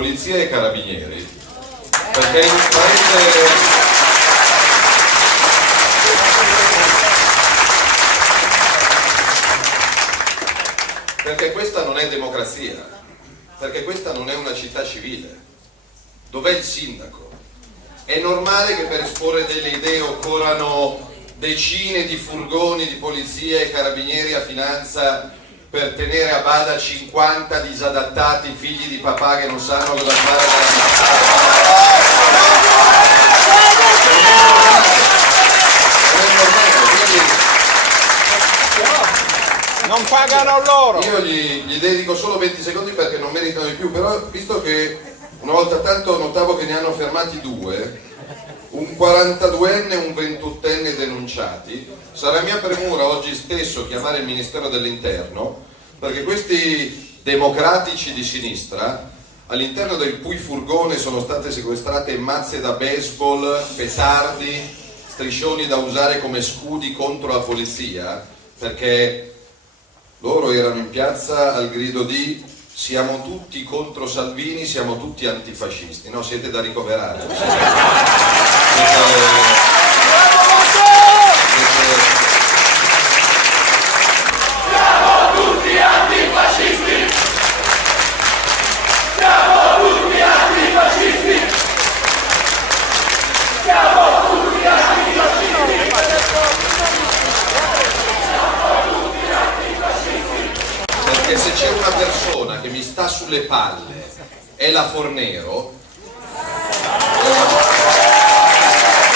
polizia e carabinieri, perché in un paese... Perché questa non è democrazia, perché questa non è una città civile. Dov'è il sindaco? È normale che per esporre delle idee occorrano decine di furgoni di polizia e carabinieri a Finanza per tenere a bada 50 disadattati figli di papà che non sanno cosa fare non pagano loro. Io gli dedico solo 20 secondi perché non meritano di più, però visto che una volta tanto notavo che ne hanno fermati due, un 42enne e un 28enne denunciati, sarà mia premura oggi stesso chiamare il Ministero dell'Interno, perché questi democratici di sinistra, all'interno del cui furgone sono state sequestrate mazze da baseball, petardi, striscioni da usare come scudi contro la polizia, perché loro erano in piazza al grido di siamo tutti contro Salvini, siamo tutti antifascisti. No, siete da ricoverare. Siamo tutti antifascisti! Siamo tutti antifascisti! Siamo tutti antifascisti! Perché se c'è una persona che mi sta sulle palle è la Fornero,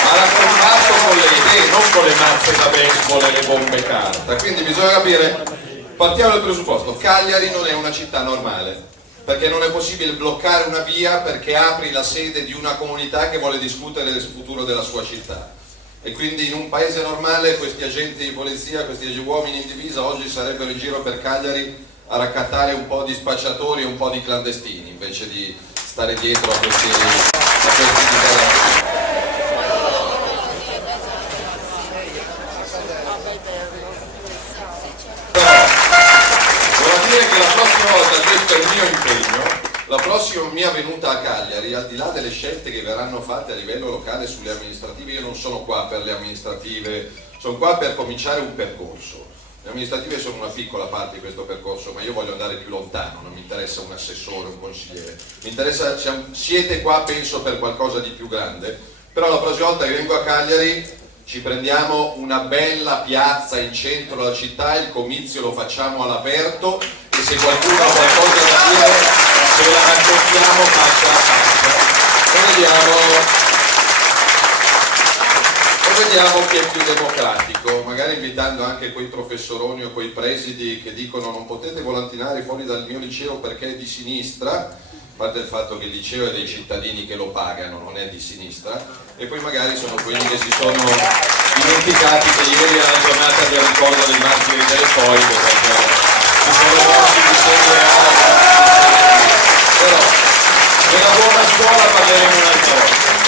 ma l'ha combatto con le idee, non con le mazze da baseball e le bombe carta. Quindi bisogna capire, partiamo dal presupposto, Cagliari non è una città normale, perché non è possibile bloccare una via perché apri la sede di una comunità che vuole discutere del futuro della sua città. E quindi in un paese normale questi agenti di polizia, questi uomini in divisa oggi sarebbero in giro per Cagliari a raccattare un po' di spacciatori e un po' di clandestini invece di stare dietro a questi dichiarazioni. Devo dire che la prossima volta, questo è il mio impegno, la prossima mia venuta a Cagliari, al di là delle scelte che verranno fatte a livello locale sulle amministrative, io non sono qua per le amministrative, sono qua per cominciare un percorso. Le amministrative sono una piccola parte di questo percorso, ma io voglio andare più lontano, non mi interessa un assessore, un consigliere, mi interessa, siete qua penso per qualcosa di più grande, però la prossima volta che vengo a Cagliari ci prendiamo una bella piazza in centro alla città, il comizio lo facciamo all'aperto e se qualcuno ha qualcosa da dire se la raccontiamo faccia a faccia e vediamo chi è più democratico, magari invitando anche quei professoroni o quei presidi che dicono non potete volantinare fuori dal mio liceo perché è di sinistra, a parte il fatto che il liceo è dei cittadini che lo pagano, non è di sinistra, e poi magari sono quelli che si sono dimenticati che ieri era la giornata del ricordo dei martiri delle foibe, perché ci sono morti di serie A, però della buona scuola parleremo un'altra volta.